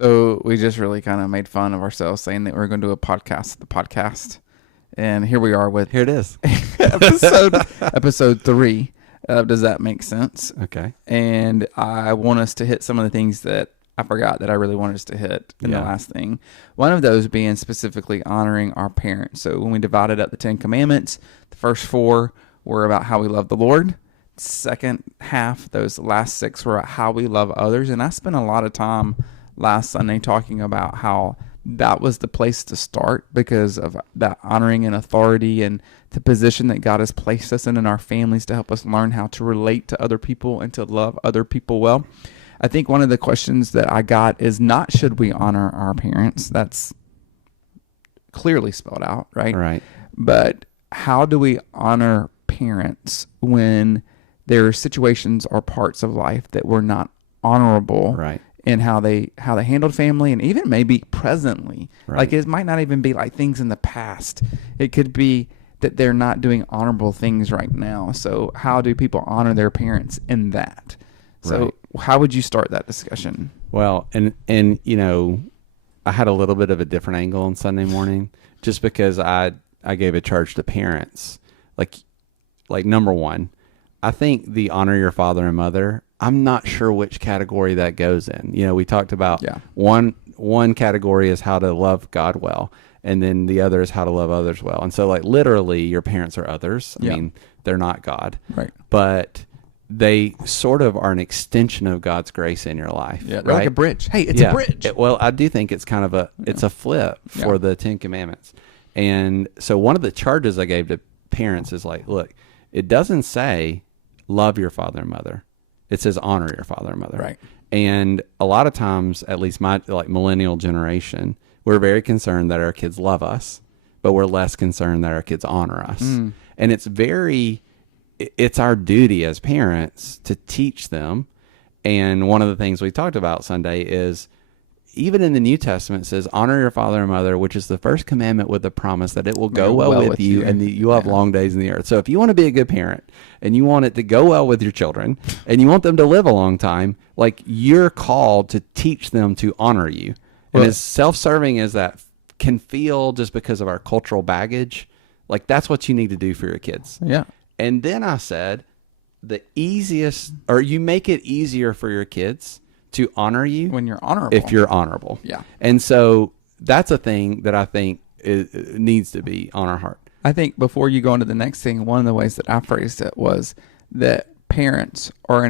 So we just really kind of made fun of ourselves saying that we are going to do a podcast, the podcast, and here we are with Here it is. episode 3. Does that make sense? Okay. And I want us to hit some of the things that I forgot that I really wanted us to hit in the last thing. One of those being specifically honoring our parents. So when we divided up the 10 Commandments, the first 4 were about how we love the Lord. Second half, those last 6 were about how we love others. And I spent a lot of time last Sunday talking about how that was the place to start because of that honoring and authority and the position that God has placed us in our families to help us learn how to relate to other people and to love other people well. I think one of the questions that I got is not should we honor our parents? That's clearly spelled out, right? Right. But how do we honor parents when there are situations or parts of life that were not honorable? Right. And how they handled family, and even maybe presently. Right. Like it might not even be like things in the past. It could be that they're not doing honorable things right now. So how do people honor their parents in that? So how would you start that discussion? Well, and you know, I had a little bit of a different angle on Sunday morning just because I gave a charge to parents. Like number one, I think the honor your father and mother, I'm not sure which category that goes in. You know, we talked about one category is how to love God well, and then the other is how to love others well. And so like literally your parents are others. I mean, they're not God. Right. But they sort of are an extension of God's grace in your life. Yeah, they're like a bridge. Hey, it's a bridge. Well, I do think it's kind of it's a flip for the 10 Commandments. And so one of the charges I gave to parents is like, look, it doesn't say love your father and mother. It says honor your father and mother. Right. And a lot of times, at least my millennial generation, we're very concerned that our kids love us, but we're less concerned that our kids honor us. And it's our duty as parents to teach them. And one of the things we talked about Sunday is even in the New Testament it says honor your father and mother, which is the first commandment with the promise that it will go well with you and that you will have long days in the earth. So if you want to be a good parent and you want it to go well with your children and you want them to live a long time, like you're called to teach them to honor you. And as self-serving as that can feel just because of our cultural baggage, like that's what you need to do for your kids. Yeah. And then I said you make it easier for your kids to honor you when you're honorable. If you're honorable. Yeah. And so that's a thing that I think needs to be on our heart. I think before you go into the next thing, one of the ways that I phrased it was that parents are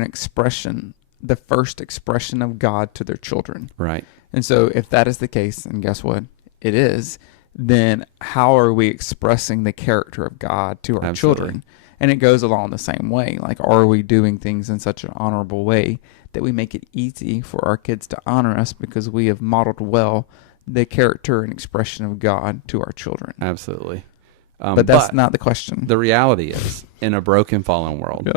the first expression of God to their children. Right. And so if that is the case, and guess what? It is, then how are we expressing the character of God to our children? And it goes along the same way. Like, are we doing things in such an honorable way that we make it easy for our kids to honor us because we have modeled well the character and expression of God to our children? Absolutely. But that's not the question. The reality is, in a broken, fallen world,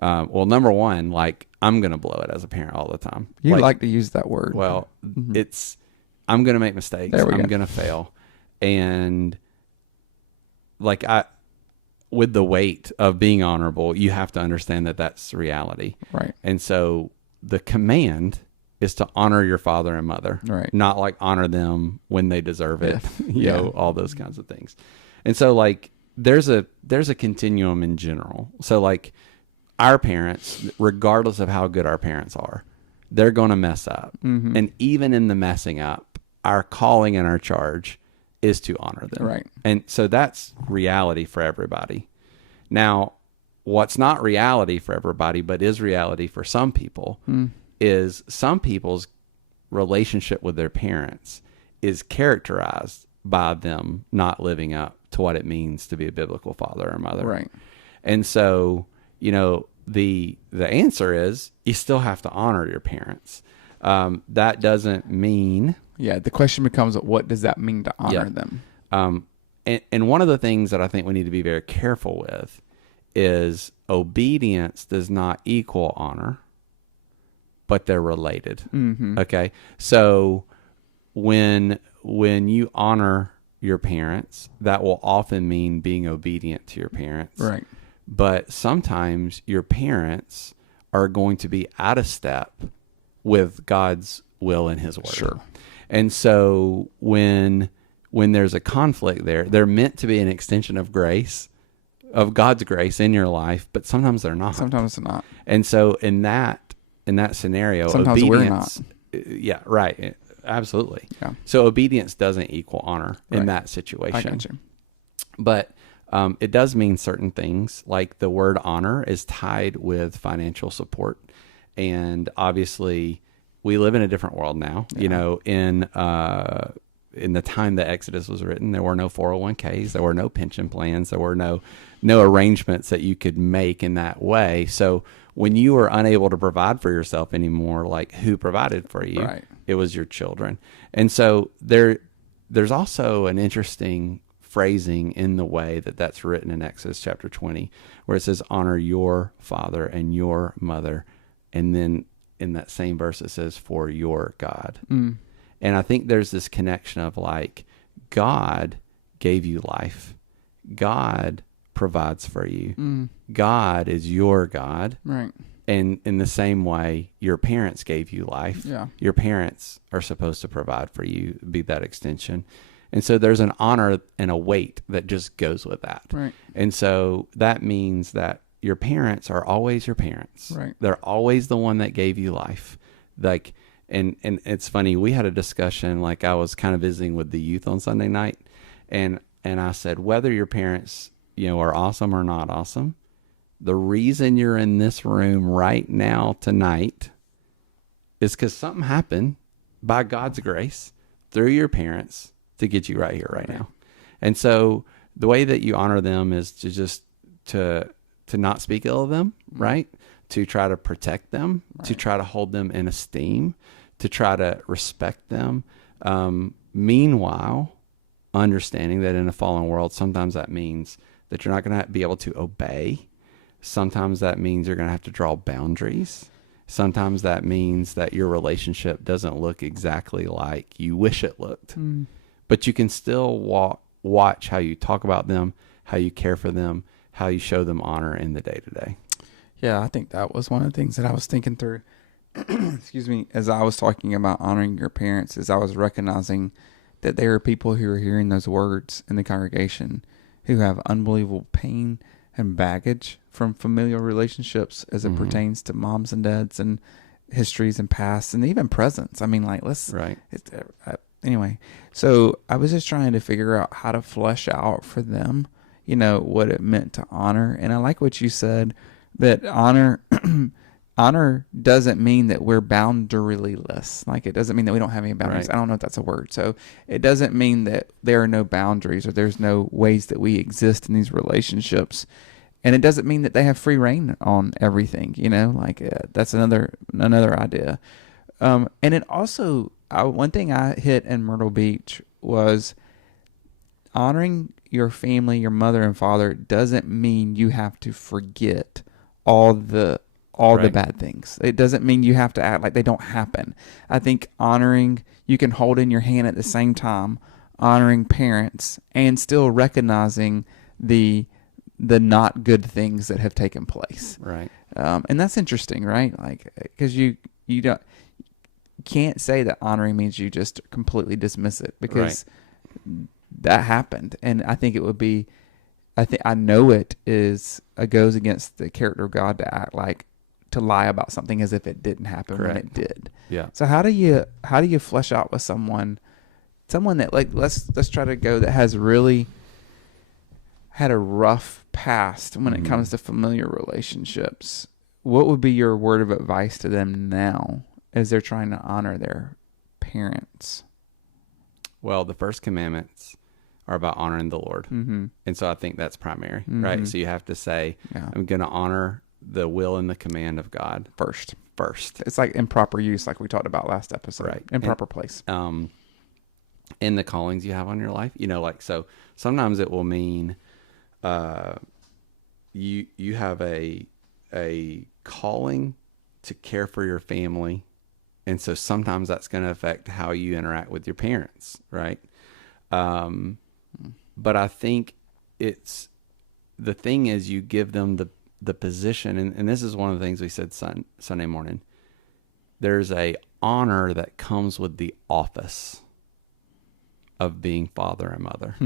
well, number one, like, I'm going to blow it as a parent all the time. You like to use that word. Well, I'm going to make mistakes. I'm going to fail. And like with the weight of being honorable, you have to understand that that's reality. Right. And so the command is to honor your father and mother, right? Not like honor them when they deserve it, you know, all those kinds of things. And so like there's a continuum in general. So like our parents, regardless of how good our parents are, they're going to mess up. Mm-hmm. And even in the messing up, our calling and our charge is to honor them. Right. And so that's reality for everybody. Now, what's not reality for everybody, but is reality for some people, is some people's relationship with their parents is characterized by them not living up to what it means to be a biblical father or mother. Right. And so, you know, the answer is you still have to honor your parents. That doesn't mean... Yeah, the question becomes, what does that mean to honor them? And one of the things that I think we need to be very careful with is obedience does not equal honor, but they're related. Mm-hmm. Okay? So when you honor your parents, that will often mean being obedient to your parents. Right. But sometimes your parents are going to be out of step with God's will and his word. Sure. And so when there's a conflict there, they're meant to be an extension of grace, of God's grace in your life, but sometimes they're not. Sometimes they're not. And so in that scenario, sometimes obedience, we're not. Yeah, right. Absolutely. Yeah. So obedience doesn't equal honor in that situation. I got you. But it does mean certain things, like the word honor is tied with financial support. And obviously we live in a different world now. You know, in the time that Exodus was written, there were no 401ks, there were no pension plans, there were no arrangements that you could make in that way. So when you were unable to provide for yourself anymore, like, who provided for you? Right. It was your children. And so there's also an interesting phrasing in the way that that's written in Exodus chapter 20, where it says, honor your father and your mother. And then in that same verse, it says, for your God. Mm. And I think there's this connection of, like, God gave you life. God provides for you. Mm. God is your God. Right. And in the same way, your parents gave you life. Yeah. Your parents are supposed to provide for you, be that extension. And so there's an honor and a weight that just goes with that. Right. And so that means that your parents are always your parents. Right. They're always the one that gave you life. Like, and it's funny, we had a discussion, like, I was kind of visiting with the youth on Sunday night, and I said, whether your parents, you know, are awesome or not awesome, the reason you're in this room right now tonight is because something happened by God's grace through your parents to get you right here, right now. And so the way that you honor them is to just to not speak ill of them, right? To try to protect them, to try to hold them in esteem, to try to respect them. Meanwhile, understanding that in a fallen world, sometimes that means that you're not going to be able to obey. Sometimes that means you're going to have to draw boundaries. Sometimes that means that your relationship doesn't look exactly like you wish it looked. Mm. But you can still watch how you talk about them, how you care for them, how you show them honor in the day-to-day. Yeah, I think that was one of the things that I was thinking through, excuse me, as I was talking about honoring your parents, is I was recognizing that there are people who are hearing those words in the congregation who have unbelievable pain and baggage from familial relationships as it pertains to moms and dads and histories and pasts and even presents. I mean, like, anyway, so I was just trying to figure out how to flesh out for them, you know, what it meant to honor. And I like what you said, that honor doesn't mean that we're boundaryless. Like, it doesn't mean that we don't have any boundaries. Right. I don't know if that's a word. So it doesn't mean that there are no boundaries or there's no ways that we exist in these relationships. And it doesn't mean that they have free reign on everything, you know, like that's another idea. And it also, one thing I hit in Myrtle Beach was honoring your family, your mother and father, doesn't mean you have to forget all the bad things. It doesn't mean you have to act like they don't happen. I think honoring, you can hold in your hand at the same time, honoring parents and still recognizing the not good things that have taken place. Right. And that's interesting, right? Like, because you can't say that honoring means you just completely dismiss it, because that happened. And I think it would be, I know it goes against the character of God to act like, to lie about something as if it didn't happen. Correct. When it did. Yeah. So how do you flesh out with someone that, like, let's try to go, that has really had a rough past when it comes to familiar relationships? What would be your word of advice to them now as they're trying to honor their parents? Well, the first commandments are about honoring the Lord. Mm-hmm. And so I think that's primary, right? So you have to say, I'm going to honor the will and the command of God first. It's like improper use, like we talked about last episode. Right. Improper place. In the callings you have on your life, you know, like, so sometimes it will mean you have a calling to care for your family. And so sometimes that's going to affect how you interact with your parents, right? But I think the thing is, you give them the position, and this is one of the things we said Sunday morning. There's a honor that comes with the office of being father and mother.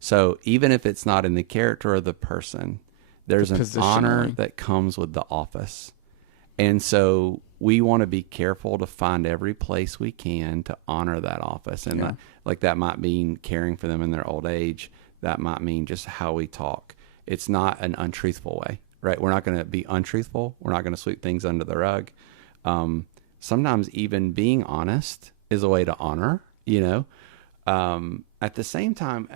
So even if it's not in the character of the person, there's an honor that comes with the office. And so we want to be careful to find every place we can to honor that office. And that might mean caring for them in their old age. That might mean just how we talk. It's not an untruthful way, right? We're not going to be untruthful. We're not going to sweep things under the rug. Sometimes even being honest is a way to honor, At the same time,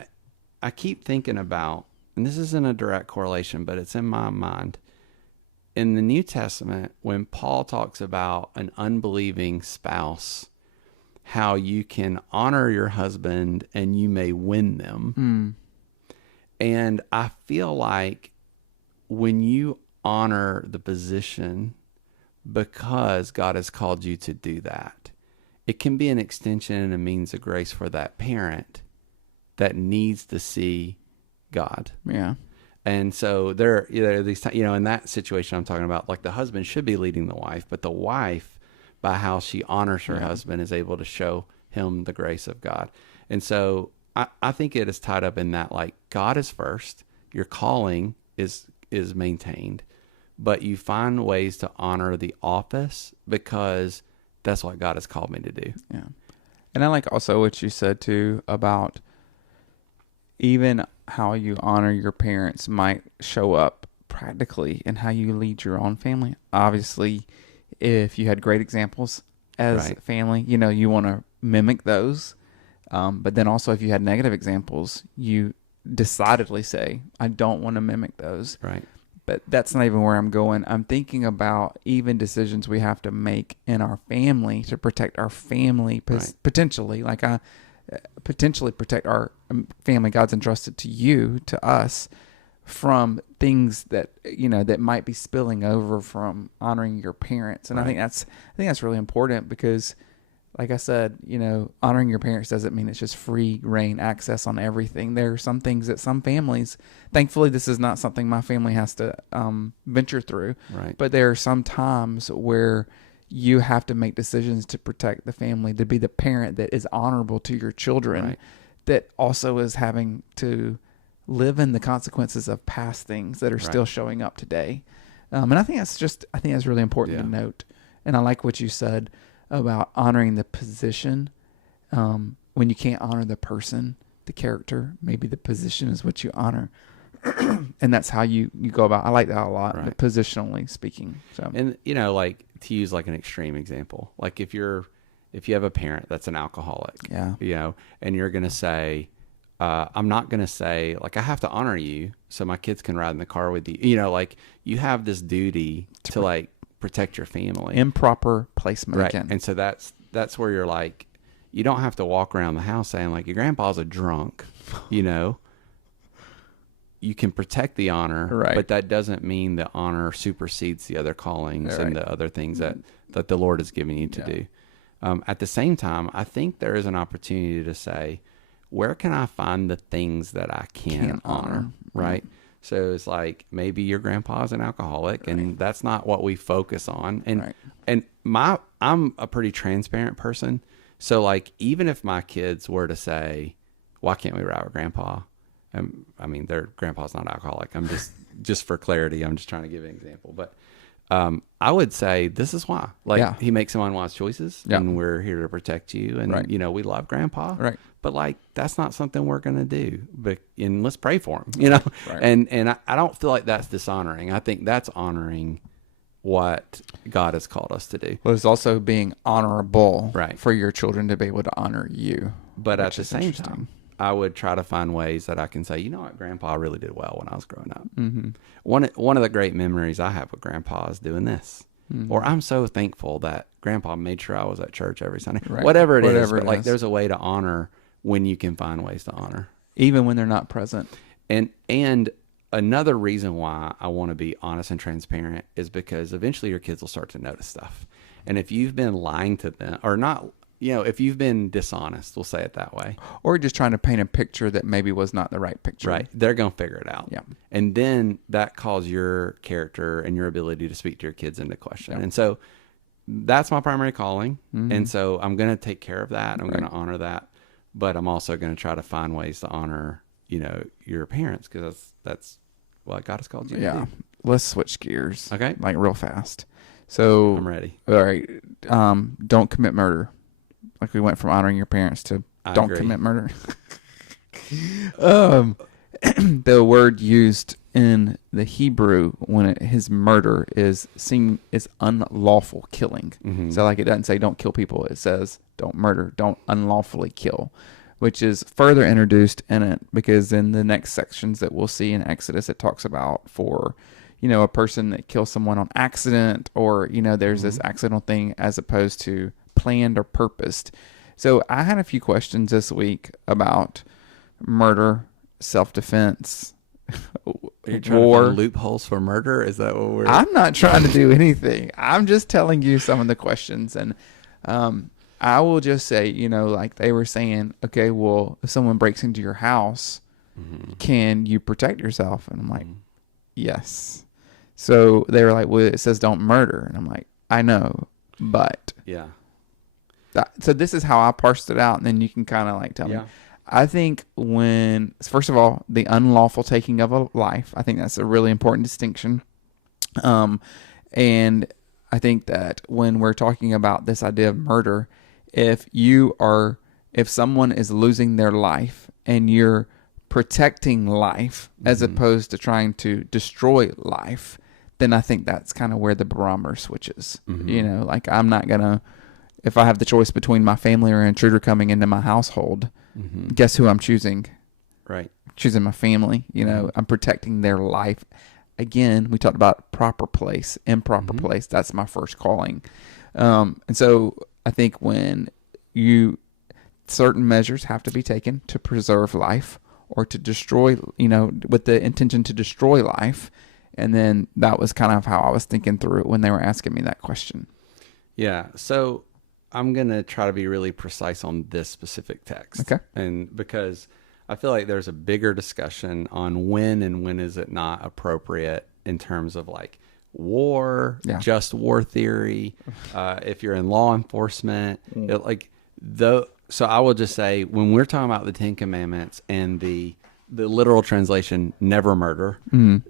I keep thinking about, and this isn't a direct correlation, but it's in my mind. In the New Testament, when Paul talks about an unbelieving spouse, how you can honor your husband and you may win them. And I feel like when you honor the position because God has called you to do that, it can be an extension and a means of grace for that parent that needs to see God. Yeah. And so there are these, in that situation I'm talking about, like the husband should be leading the wife, but the wife, by how she honors her husband, is able to show him the grace of God. And so I think it is tied up in that, like, God is first, your calling is maintained, but you find ways to honor the office because that's what God has called me to do. Yeah. And I like also what you said too about even how you honor your parents might show up practically in how you lead your own family. Obviously, if you had great examples as family, you want to mimic those. But then also if you had negative examples, you decidedly say, I don't want to mimic those. Right. But that's not even where I'm going. I'm thinking about even decisions we have to make in our family to protect our family, potentially. Like potentially protect our family God's entrusted to you, to us, from things that that might be spilling over from honoring your parents. And I think that's really important because, like I said, honoring your parents doesn't mean it's just free reign access on everything. There are some things that some families, thankfully this is not something my family has to venture through, but there are some times where you have to make decisions to protect the family, to be the parent that is honorable to your children, that also is having to live in the consequences of past things that are still showing up today. And I think that's really important to note. And I like what you said about honoring the position. When you can't honor the person, the character, maybe the position is what you honor. And that's how you go about. I like that a lot, but positionally speaking. So, and like, to use like an extreme example, like if you have a parent that's an alcoholic, and you're going to say, I'm not going to say, like, I have to honor you so my kids can ride in the car with you. Like, you have this duty to like protect your family. Improper placement. Right. And so that's where you're like, you don't have to walk around the house saying like, your grandpa's a drunk, You can protect the honor, but that doesn't mean the honor supersedes the other callings and the other things that the Lord has given you to do. At the same time, I think there is an opportunity to say, where can I find the things that I can honor? Right. So it's like, maybe your grandpa's an alcoholic and that's not what we focus on. And I'm a pretty transparent person. So like, even if my kids were to say, why can't we ride with grandpa? I mean, their grandpa's not alcoholic. I'm just for clarity, I'm just trying to give an example. But I would say this is why. Like, he makes some unwise choices, and we're here to protect you. And we love grandpa, but like, that's not something we're going to do. And let's pray for him, And I don't feel like that's dishonoring. I think that's honoring what God has called us to do. Well, it's also being honorable, for your children to be able to honor you. But at the same time, I would try to find ways that I can say, you know what, Grandpa really did well when I was growing up. Mm-hmm. One of the great memories I have with Grandpa is doing this. Mm-hmm. Or I'm so thankful that Grandpa made sure I was at church every Sunday. Whatever it is, but like, there's a way to honor when you can find ways to honor. Even when they're not present. And another reason why I want to be honest and transparent is because eventually your kids will start to notice stuff. And if you've been lying to them, or not, if you've been dishonest, we'll say it that way. Or just trying to paint a picture that maybe was not the right picture. Right. They're going to figure it out. Yeah. And then that calls your character and your ability to speak to your kids into question. Yeah. And so that's my primary calling. And so I'm going to take care of that. I'm going to honor that, but I'm also going to try to find ways to honor, your parents, because that's what God has called you to do. Let's switch gears. Okay. Like real fast. So I'm ready. All right. Don't commit murder. Like we went from honoring your parents to don't commit murder. The word used in the Hebrew when his murder is seen is unlawful killing. So like it doesn't say don't kill people. It says don't murder, don't unlawfully kill, which is further introduced in it because in the next sections that we'll see in Exodus, it talks about for, a person that kills someone on accident or, there's this accidental thing as opposed to planned or purposed. So I had a few questions this week about murder, self-defense, You're trying to find loopholes for murder? Is that what I'm not trying to do anything. I'm just telling you some of the questions. And I will just say, like they were saying, okay, well, if someone breaks into your house, can you protect yourself? And I'm like, yes. So they were like, well, it says don't murder. And I'm like, I know, but. Yeah. So this is how I parsed it out. And then you can kind of like tell me. I think first of all, the unlawful taking of a life, I think that's a really important distinction. And I think that when we're talking about this idea of murder, if someone is losing their life and you're protecting life as opposed to trying to destroy life, then I think that's kind of where the barometer switches. Like I'm not going to, if I have the choice between my family or an intruder coming into my household, guess who I'm choosing? Right. Choosing my family. I'm protecting their life. Again, we talked about proper place, improper place. That's my first calling. And so I think when certain measures have to be taken to preserve life or to destroy, with the intention to destroy life. And then that was kind of how I was thinking through it when they were asking me that question. Yeah. So I'm going to try to be really precise on this specific text. Okay. And because I feel like there's a bigger discussion on when and when is it not appropriate in terms of like war, just war theory, if you're in law enforcement, so I will just say when we're talking about the 10 Commandments and the literal translation, never murder,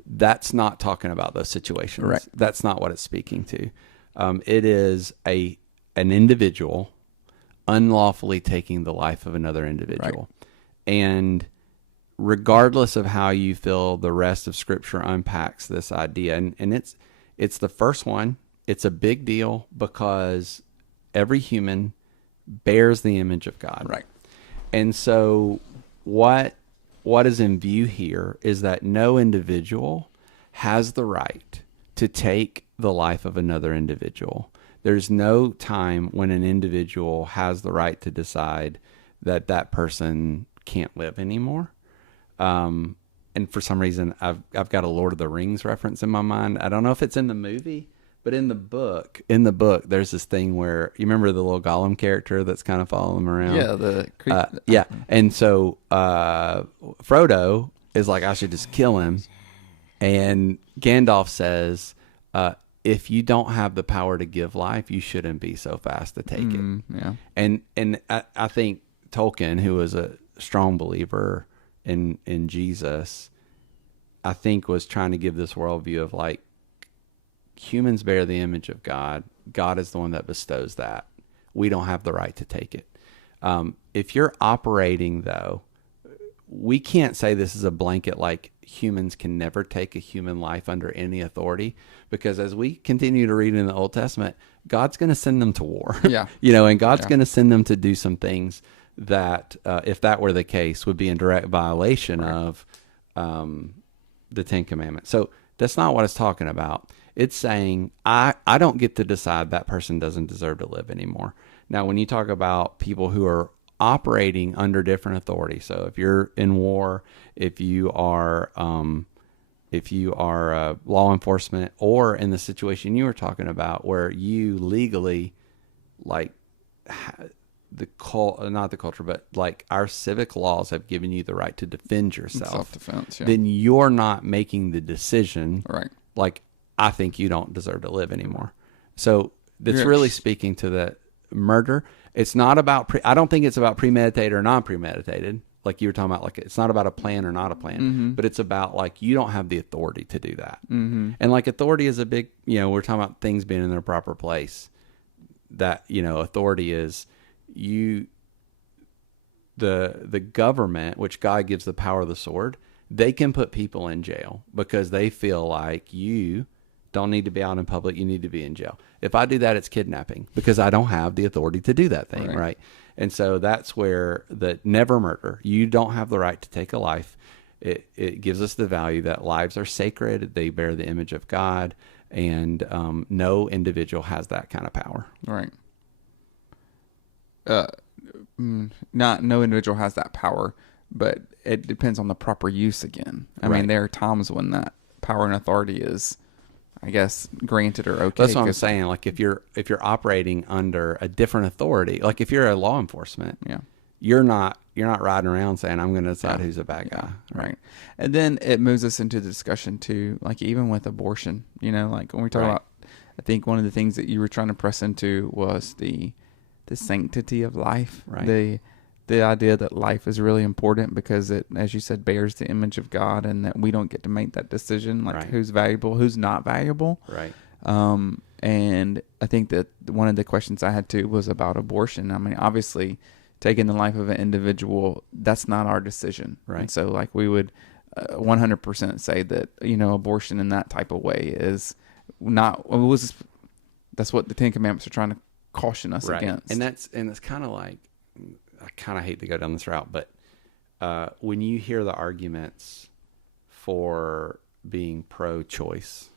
that's not talking about those situations. Right. That's not what it's speaking to. It is an individual unlawfully taking the life of another individual. Right. And regardless of how you feel the rest of Scripture unpacks this idea, and it's the first one, it's a big deal because every human bears the image of God. Right. And so what is in view here is that no individual has the right to take the life of another individual. There's no time when an individual has the right to decide that person can't live anymore. And for some reason, I've got a Lord of the Rings reference in my mind. I don't know if it's in the movie, but in the book, there's this thing where you remember the little Gollum character that's kind of following him around. Yeah, and so Frodo is like, I should just kill him, and Gandalf says, if you don't have the power to give life, you shouldn't be so fast to take it. Yeah. And I think Tolkien, who was a strong believer in Jesus, I think was trying to give this worldview of like, humans bear the image of God. God is the one that bestows that. We don't have the right to take it. If you're operating, though, we can't say this is a blanket like humans can never take a human life under any authority, because as we continue to read in the Old Testament, God's going to send them to war. Yeah. And God's going to send them to do some things that, if that were the case, would be in direct violation of the 10 Commandments. So that's not what it's talking about. It's saying, I don't get to decide that person doesn't deserve to live anymore. Now, when you talk about people who are operating under different authority, so if you're in war, if you are law enforcement, or in the situation you were talking about where you legally, like not the culture, but like our civic laws have given you the right to defend yourself. Self-defense, yeah. Then you're not making the decision. Right. Like, I think you don't deserve to live anymore. So that's really speaking to the murder. It's not about, I don't think it's about premeditated or non-premeditated. Like you were talking about, like it's not about a plan or not a plan, but it's about like you don't have the authority to do that. And like authority is a big, we're talking about things being in their proper place. That, authority is the government, which God gives the power of the sword, they can put people in jail because they feel like you don't need to be out in public. You need to be in jail. If I do that, it's kidnapping because I don't have the authority to do that thing. Right. And so that's where the never murder. You don't have the right to take a life. It gives us the value that lives are sacred. They bear the image of God, and no individual has that kind of power. Right. No individual has that power, but it depends on the proper use again. I mean, there are times when that power and authority is, I guess, granted or okay. That's what I'm saying. Like if you're operating under a different authority, like if you're a law enforcement, you're not riding around saying I'm going to decide who's a bad guy. Right. And then it moves us into the discussion too, like even with abortion, like when we talk about, I think one of the things that you were trying to press into was the sanctity of life. Right. The idea that life is really important because it, as you said, bears the image of God, and that we don't get to make that decision, like who's valuable, who's not valuable. Right. And I think that one of the questions I had too was about abortion. I mean, obviously, taking the life of an individual, that's not our decision. Right. And so, like, we would 100% say that, abortion in that type of way is not, that's what the Ten Commandments are trying to caution us against. And it's kind of like, I kind of hate to go down this route, but when you hear the arguments for being pro-choice,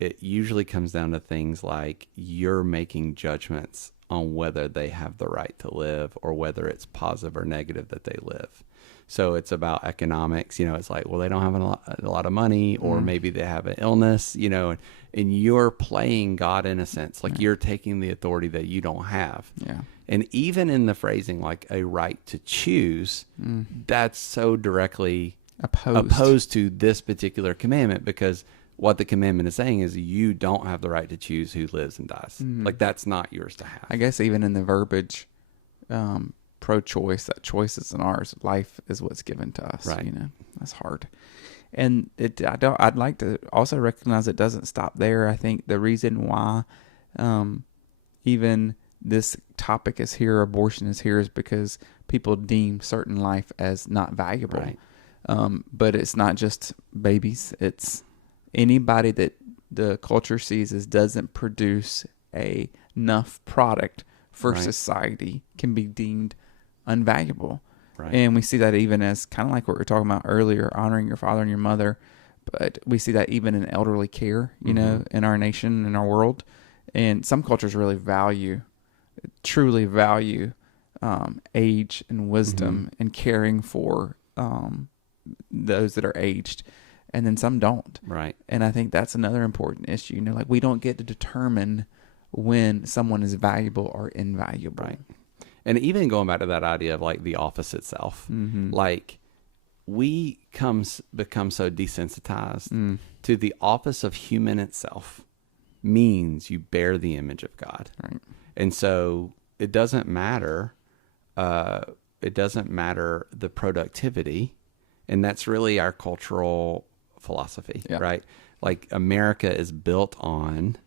it usually comes down to things like you're making judgments on whether they have the right to live or whether it's positive or negative that they live. So it's about economics, it's like, well, they don't have a lot of money, or maybe they have an illness, and you're playing God in a sense, like you're taking the authority that you don't have. Yeah. And even in the phrasing, like a right to choose, that's so directly opposed to this particular commandment, because what the commandment is saying is you don't have the right to choose who lives and dies. Like that's not yours to have. I guess even in the verbiage, pro-choice, that choice isn't ours. Life is what's given to us. Right. That's hard. And I'd like to also recognize it doesn't stop there. I think the reason why, even this topic is here, abortion is here, is because people deem certain life as not valuable. Right. But it's not just babies. It's anybody that the culture sees as doesn't produce enough product for society can be deemed unvaluable. Right. And we see that even as kind of like what we were talking about earlier, honoring your father and your mother. But we see that even in elderly care, in our nation, in our world. And some cultures really truly value age and wisdom and caring for those that are aged. And then some don't. Right. And I think that's another important issue. Like we don't get to determine when someone is valuable or invaluable. Right. And even going back to that idea of like the office itself, like we become so desensitized to the office of human itself means you bear the image of God. Right. And so it doesn't matter. It doesn't matter the productivity. And that's really our cultural philosophy, right? Like America is built on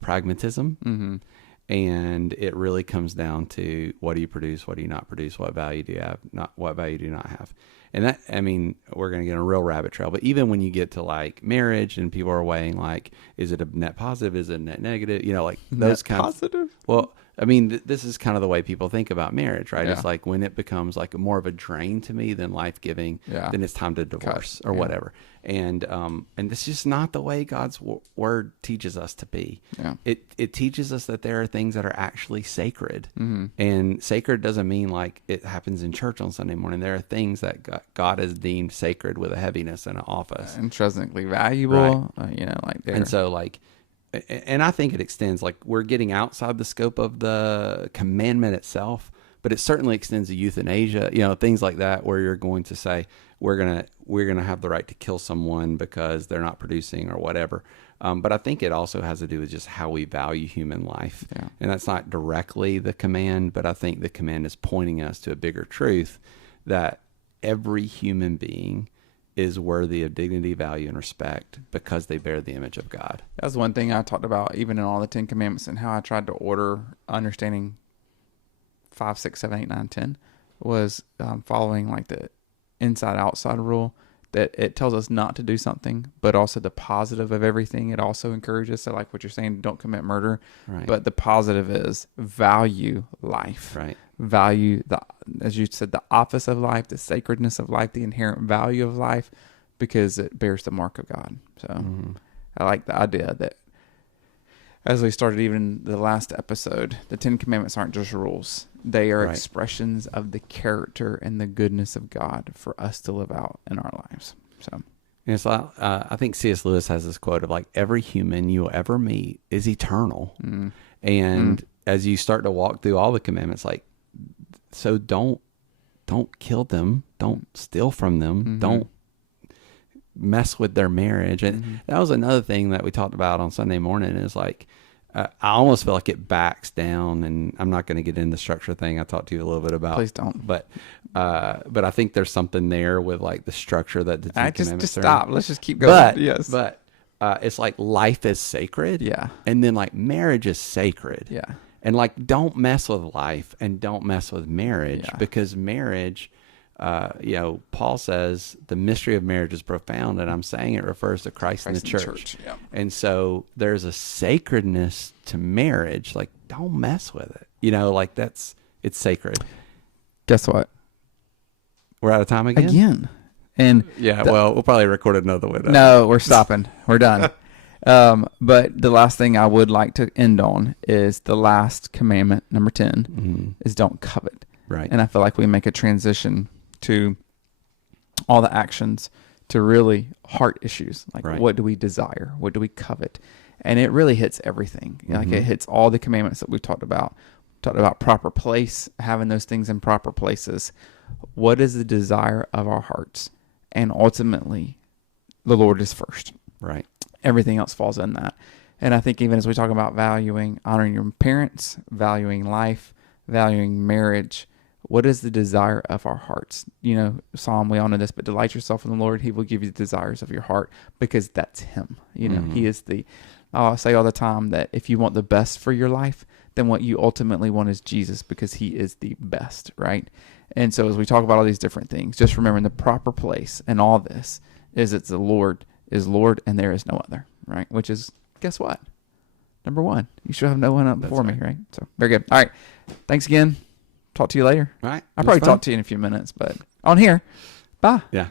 pragmatism. And it really comes down to what do you produce, what do you not produce, what value do you have, what value do you not have. And that, I mean, we're going to get a real rabbit trail, but even when you get to like marriage and people are weighing like, is it a net positive, is it a net negative, like those kind of positive. Well, I mean, this is kind of the way people think about marriage, right? It's like when it becomes like more of a drain to me than life-giving, then it's time to divorce or whatever. And this is not the way God's word teaches us to be. Yeah. It teaches us that there are things that are actually sacred. And sacred doesn't mean like it happens in church on Sunday morning. There are things that God has deemed sacred with a heaviness in an office. Intrinsically valuable, like there. And so like, and I think it extends, like we're getting outside the scope of the commandment itself, but it certainly extends to euthanasia, you know, things like that, where you're going to say, we're going to have the right to kill someone because they're not producing or whatever. But I think it also has to do with just how we value human life. Yeah. And that's not directly the command, but I think the command is pointing us to a bigger truth that every human being is worthy of dignity, value, and respect because they bear the image of God. That was one thing I talked about even in all the 10 Commandments, and how I tried to order understanding 5, 6, 7, 8, 9, 10 was following like the inside outside rule, that it tells us not to do something, but also the positive of everything. It also encourages, so like what you're saying, don't commit murder. Right. But the positive is value life. Right. Value as you said, the office of life, the sacredness of life, the inherent value of life, because it bears the mark of God. So I like the idea that, as we started even the last episode, the 10 Commandments aren't just rules. They are expressions of the character and the goodness of God for us to live out in our lives. So, and it's like, I think C.S. Lewis has this quote of like, every human you will ever meet is eternal. And as you start to walk through all the commandments, like, so don't kill them. Don't steal from them. Don't mess with their marriage. And that was another thing that we talked about on Sunday morning, is like, I almost feel like it backs down, and I'm not going to get into the structure thing I talked to you a little bit about. Please don't. But I think there's something there with like the structure that the Ten Commandments just stop. Let's just keep going. But it's like life is sacred. Yeah. And then like marriage is sacred. Yeah. And like, don't mess with life and don't mess with marriage, Yeah. because marriage, Paul says the mystery of marriage is profound, and I'm saying it refers to Christ and the church. Yeah. And so there's a sacredness to marriage. Like, don't mess with it. You know, like it's sacred. Guess what? We're out of time again? And Yeah, we'll probably record another one. No, we're stopping. We're done. But the last thing I would like to end on is the last commandment, number 10, is don't covet. Right. And I feel like we make a transition to all the actions to really heart issues. Like, what do we desire? What do we covet? And it really hits everything. Like, it hits all the commandments that we've talked about. Talked about proper place, having those things in proper places. What is the desire of our hearts? And ultimately, the Lord is first. Right. Everything else falls in that. And I think even as we talk about valuing, honoring your parents, valuing life, valuing marriage, what is the desire of our hearts? You know, Psalm, we all know this, but delight yourself in the Lord. He will give you the desires of your heart, because that's him. You know, he is I'll say all the time that if you want the best for your life, then what you ultimately want is Jesus, because he is the best, right? And so as we talk about all these different things, just remembering the proper place and all this is it's the Lord is Lord and there is no other, right? Which is, guess what? Number 1. You should have no one up before me, right? So very good. All right. Thanks again. Talk to you later. All right. I'll probably talk to you in a few minutes, but on here. Bye. Yeah.